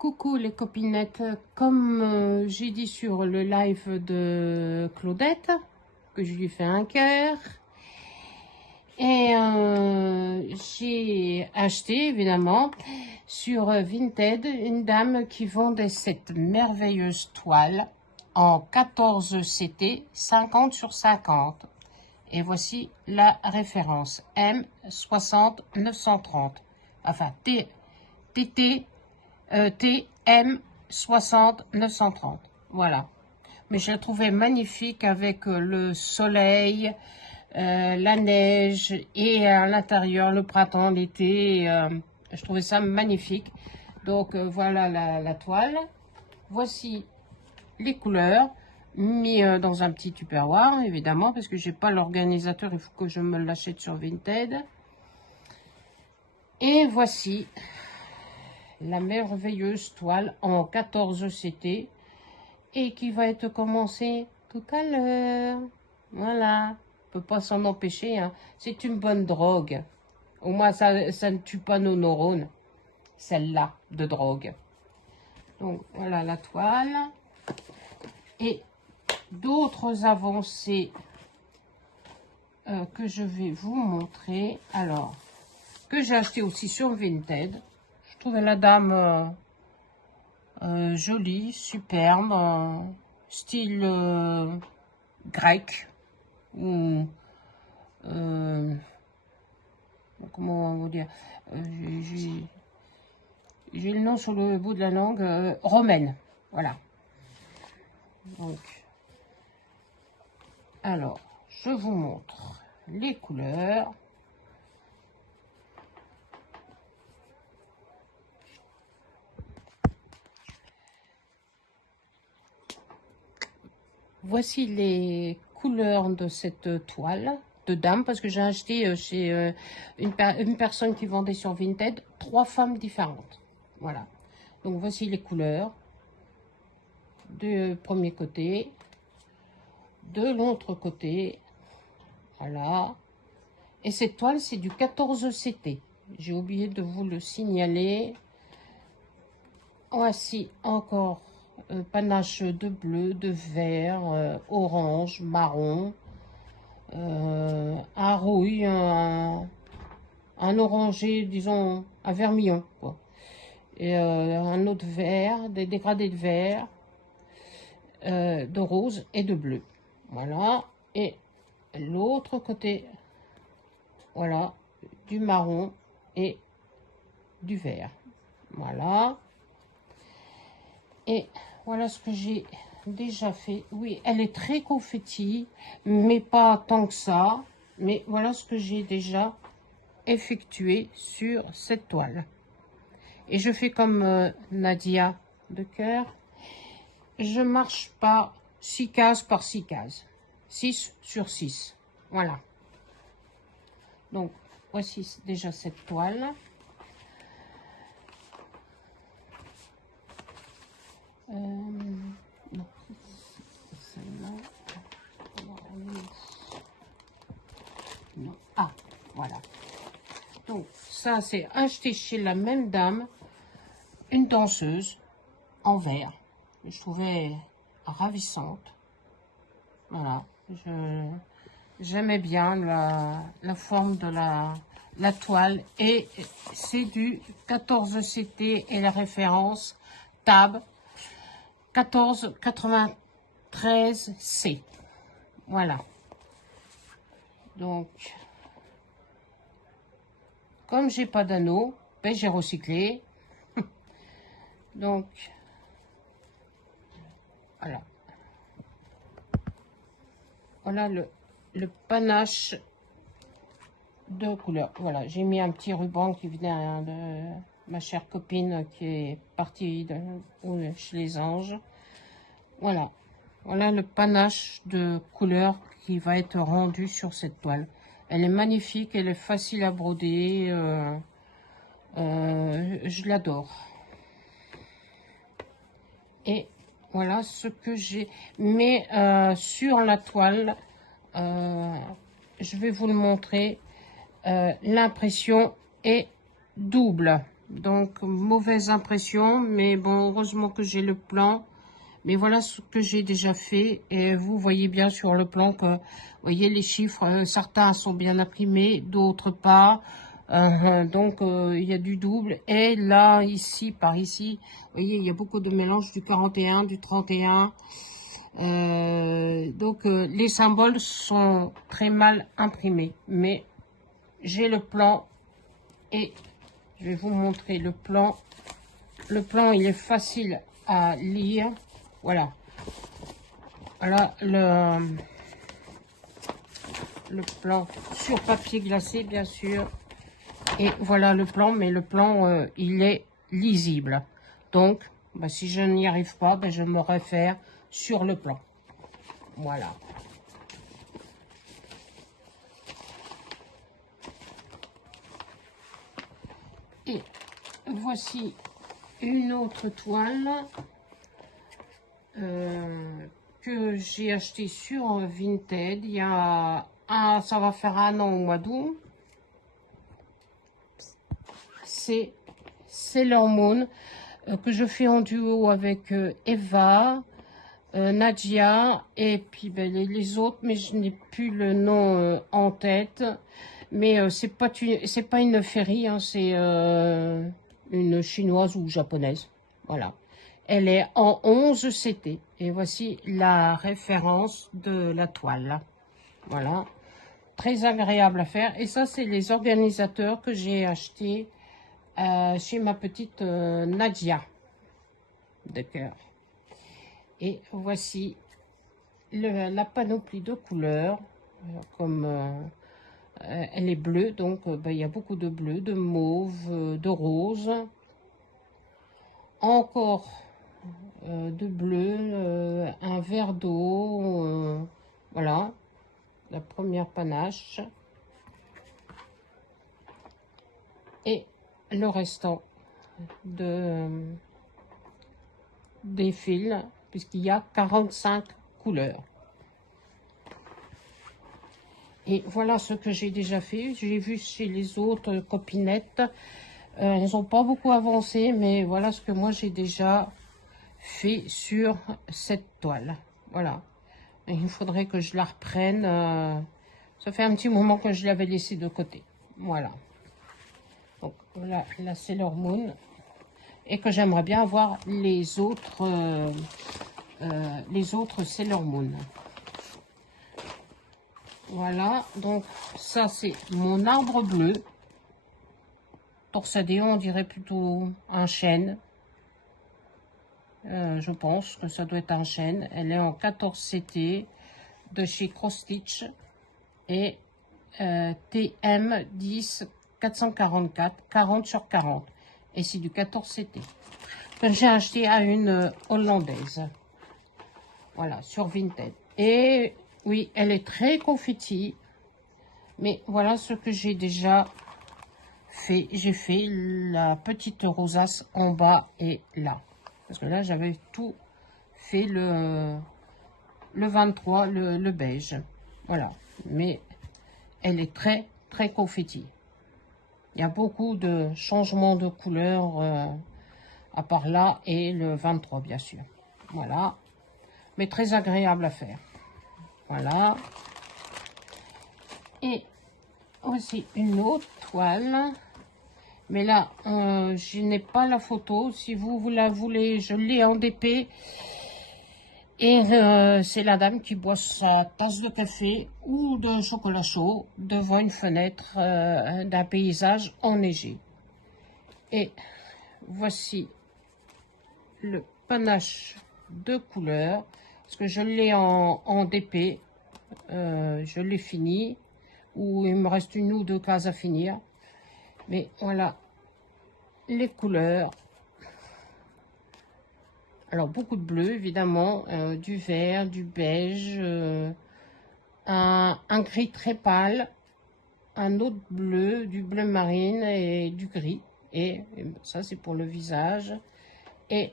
Coucou les copinettes, comme j'ai dit sur le live de Claudette, que je lui fais un cœur, et j'ai acheté évidemment sur Vinted une dame qui vendait cette merveilleuse toile en 14 CT 50 sur 50. Et voici la référence M60 930, enfin TT TM 60 930, voilà. Mais je la trouvais magnifique avec le soleil, la neige et à l'intérieur le printemps, l'été. Je trouvais ça magnifique. Donc voilà la toile. Voici les couleurs mis dans un petit tupperware évidemment parce que j'ai pas l'organisateur, il faut que je me l'achète sur Vinted. Et voici la merveilleuse toile en 14 CT et qui va être commencée tout à l'heure. Voilà, on peut pas s'en empêcher, hein. C'est une bonne drogue. Au moins ça ne tue pas nos neurones, celle-là de drogue. Donc voilà la toile et d'autres avancées que je vais vous montrer. Alors, que j'ai acheté aussi sur Vinted. Je trouvais la dame jolie, superbe, style grec ou comment on va vous dire, j'ai le nom sur le bout de la langue, romaine, voilà. Donc, alors, je vous montre les couleurs. Voici les couleurs de cette toile de dame, parce que j'ai acheté chez une personne qui vendait sur Vinted 3 femmes différentes. Voilà. Donc voici les couleurs du premier côté, de l'autre côté. Voilà. Et cette toile, c'est du 14 CT. J'ai oublié de vous le signaler. Voici encore panache de bleu, de vert, orange, marron, un rouille, un orangé, disons un vermillon, quoi. Et un autre vert, des dégradés de vert, de rose et de bleu. Voilà. Et l'autre côté, voilà, du marron et du vert. Voilà. Et voilà ce que j'ai déjà fait. Oui, elle est très confetti, mais pas tant que ça. Mais voilà ce que j'ai déjà effectué sur cette toile. Et je fais comme Nadia de cœur. Je marche pas 6 cases par 6 cases. 6 sur 6. Voilà. Donc, voici déjà cette toile. Non, celle-là. Non. Ah, voilà. Donc, ça, c'est acheté chez la même dame, une danseuse en verre. Je trouvais ravissante. Voilà. J'aimais bien la forme de la toile. Et c'est du 14 CT et la référence TAB 1493 C. Voilà. Donc, comme j'ai pas d'anneau, ben j'ai recyclé. Donc, voilà. Voilà le panache de couleur. Voilà, j'ai mis un petit ruban qui venait de ma chère copine qui est partie chez les anges. Voilà. Voilà le panache de couleur qui va être rendu sur cette toile. Elle est magnifique, elle est facile à broder. Je l'adore. Et voilà ce que j'ai. Mais sur la toile, je vais vous le montrer. L'impression est double. Donc, mauvaise impression, mais bon, heureusement que j'ai le plan. Mais voilà ce que j'ai déjà fait. Et vous voyez bien sur le plan que, vous voyez les chiffres, certains sont bien imprimés, d'autres pas. Donc, il y a du double. Et là, ici, par ici, vous voyez, il y a beaucoup de mélange du 41, du 31. Donc, les symboles sont très mal imprimés. Mais j'ai le plan et je vais vous montrer le plan. Le plan, il est facile à lire. Voilà. Voilà le plan sur papier glacé, bien sûr. Et voilà le plan, mais le plan, il est lisible. Donc, bah, si je n'y arrive pas, bah, je me réfère sur le plan. Voilà. Et voici une autre toile que j'ai acheté sur Vinted. Il y a ça va faire 1 an au mois d'août. C'est Sailor Moon que je fais en duo avec Eva, Nadia et puis ben, les autres, mais je n'ai plus le nom en tête. Mais c'est pas une féerie, hein, c'est une chinoise ou japonaise. Voilà. Elle est en 11 CT. Et voici la référence de la toile. Voilà. Très agréable à faire. Et ça, c'est les organisateurs que j'ai achetés chez ma petite Nadia de cœur. Et voici la panoplie de couleurs. Comme elle est bleue, donc ben, il y a beaucoup de bleu, de mauve, de rose. Encore de bleu, un vert d'eau, voilà, la première panache. Et le restant des fils, puisqu'il y a 45 couleurs. Et voilà ce que j'ai déjà fait. J'ai vu chez les autres copinettes, elles n'ont pas beaucoup avancé, mais voilà ce que moi j'ai déjà fait sur cette toile. Voilà. Et il faudrait que je la reprenne. Ça fait un petit moment que je l'avais laissée de côté. Voilà. Donc voilà la Sailor Moon. Et que j'aimerais bien avoir les autres Sailor Moon. Voilà, donc ça c'est mon arbre bleu. Torsadé, on dirait plutôt un chêne. Je pense que ça doit être un chêne. Elle est en 14 CT de chez Cross Stitch. Et TM 10 444, 40 sur 40. Et c'est du 14 CT. Que j'ai acheté à une hollandaise. Voilà, sur Vinted. Et oui, elle est très confetti. Mais voilà ce que j'ai déjà fait. J'ai fait la petite rosace en bas et là. Parce que là, j'avais tout fait le 23, le beige. Voilà. Mais elle est très, très confetti. Il y a beaucoup de changements de couleur à part là et le 23, bien sûr. Voilà. Mais très agréable à faire. Voilà. Et aussi une autre toile. Mais là, je n'ai pas la photo. Si vous la voulez, je l'ai en DP. Et c'est la dame qui boit sa tasse de café ou de chocolat chaud devant une fenêtre d'un paysage enneigé. Et voici le panache de couleurs. Parce que je l'ai en DP. Je l'ai fini. Ou il me reste 1 ou 2 cases à finir. Mais voilà les couleurs. Alors beaucoup de bleu évidemment, du vert, du beige, un gris très pâle, un autre bleu, du bleu marine et du gris. Et ça c'est pour le visage. Et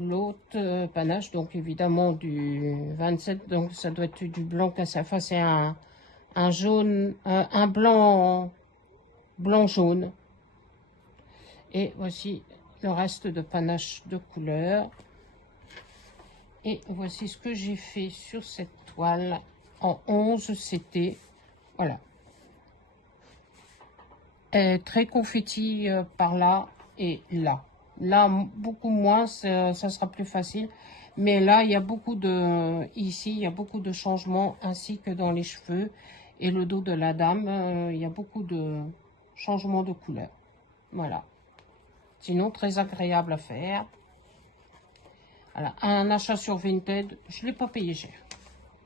l'autre panache, donc évidemment du 27, donc ça doit être du blanc cassé. Enfin c'est un jaune, un blanc jaune. Et voici le reste de panache de couleur. Et voici ce que j'ai fait sur cette toile en 11 CT. Voilà. Et très confetti par là et là. Là, beaucoup moins, ça sera plus facile. Mais là, il y a beaucoup de... Ici, il y a beaucoup de changements, ainsi que dans les cheveux et le dos de la dame. Il y a beaucoup de changements de couleur. Voilà. Sinon, très agréable à faire. Voilà. Un achat sur Vinted, je ne l'ai pas payé cher.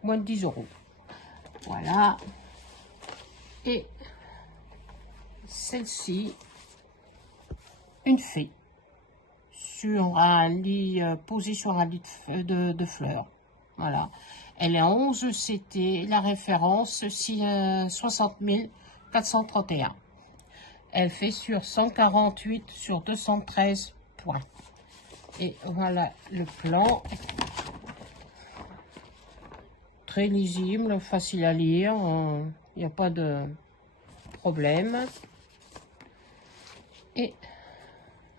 Moins de 10 €. Voilà. Et celle-ci, une fée. Sur un lit, posé sur un lit de fleurs. Voilà. Elle est en 11 CT, la référence 60 431. Elle fait sur 148 sur 213 points. Et voilà le plan. Très lisible, facile à lire, il n'y a pas de problème. Et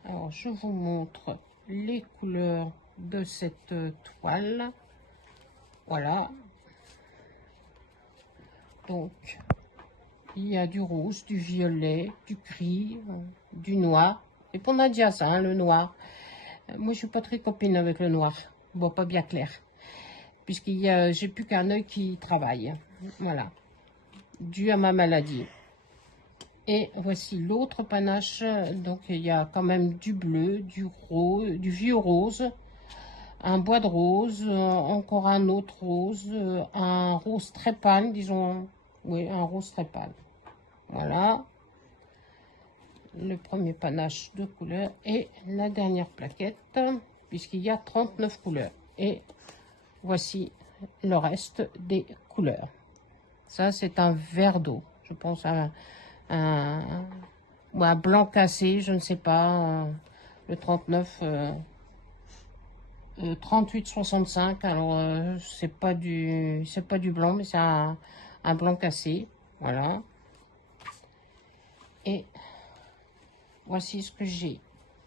alors, je vous montre les couleurs de cette toile. Voilà. Donc, il y a du rose, du violet, du gris, du noir. Et pour Nadia, ça, hein, le noir. Moi, je suis pas très copine avec le noir. Bon, pas bien clair. Puisqu'il j'ai plus qu'un œil qui travaille. Voilà. Dû à ma maladie. Et voici l'autre panache. Donc, il y a quand même du bleu, du rose, du vieux rose, un bois de rose, encore un autre rose, un rose très pâle, disons. Oui, un rose très pâle. Voilà. Le premier panache de couleurs et la dernière plaquette, puisqu'il y a 39 couleurs. Et voici le reste des couleurs. Ça, c'est un verre d'eau. Je pense à ou un blanc cassé, je ne sais pas, le 39, 38,65. Alors, c'est pas du blanc, mais c'est un blanc cassé. Voilà. Et voici ce que j'ai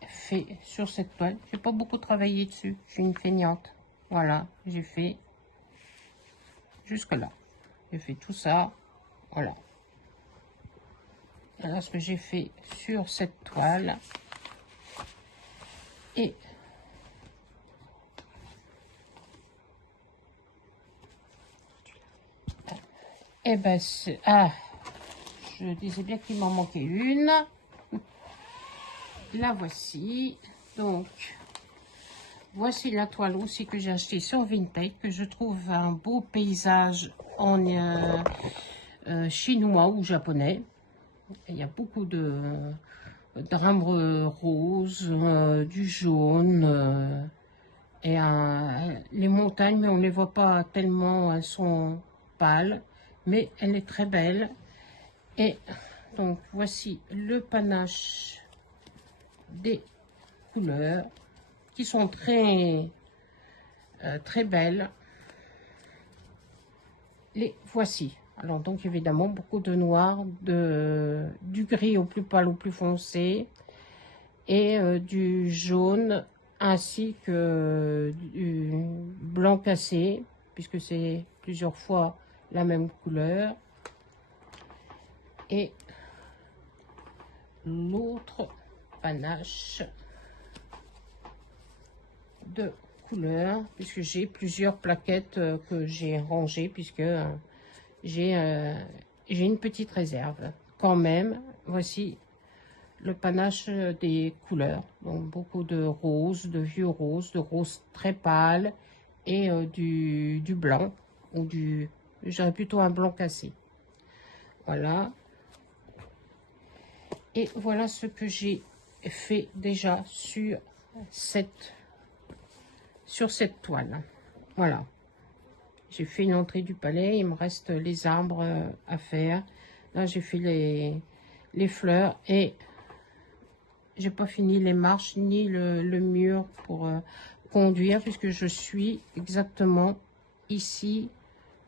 fait sur cette toile. J'ai pas beaucoup travaillé dessus. Je suis une feignante. Voilà, j'ai fait jusque là. J'ai fait tout ça. Voilà. Voilà ce que j'ai fait sur cette toile. Et ben, je disais bien qu'il m'en manquait une. La voici. Donc, voici la toile aussi que j'ai acheté sur Vinted, que je trouve un beau paysage en chinois ou japonais. Il y a beaucoup d'arbres roses, du jaune, et les montagnes, mais on ne les voit pas tellement, elles sont pâles, mais elle est très belle. Et donc voici le panache des couleurs qui sont très très belles. Les voici. Alors donc évidemment beaucoup de noir, du gris au plus pâle, au plus foncé, et du jaune, ainsi que du blanc cassé, puisque c'est plusieurs fois la même couleur. Et l'autre panache de couleurs, puisque j'ai plusieurs plaquettes que j'ai rangées, puisque j'ai une petite réserve quand même. Voici le panache des couleurs, donc beaucoup de rose, de vieux rose, de rose très pâle, et du blanc, ou j'aurais plutôt un blanc cassé. Voilà. Et voilà ce que j'ai fait déjà sur cette toile. Voilà. J'ai fait une entrée du palais. Il me reste les arbres à faire. Là, j'ai fait les fleurs. Et j'ai pas fini les marches ni le mur pour conduire, puisque je suis exactement ici.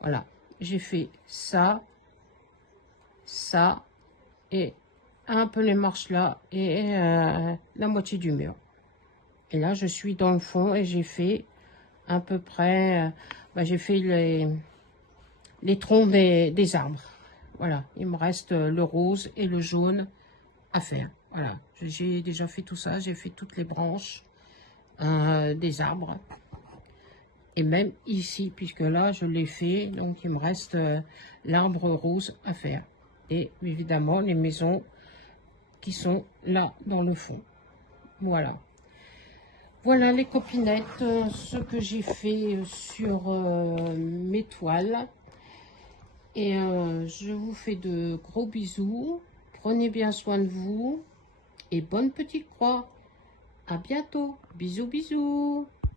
Voilà. J'ai fait ça, ça et un peu les marches là et la moitié du mur. Et là, je suis dans le fond et j'ai fait à peu près, j'ai fait les troncs des arbres. Voilà, il me reste le rose et le jaune à faire. Voilà, j'ai déjà fait tout ça, j'ai fait toutes les branches des arbres. Et même ici, puisque là, je l'ai fait, donc il me reste l'arbre rose à faire. Et évidemment, les maisons qui sont là dans le fond. Voilà. Voilà les copinettes, ce que j'ai fait sur mes toiles. Et je vous fais de gros bisous. Prenez bien soin de vous. Et bonne petite croix. À bientôt. Bisous, bisous.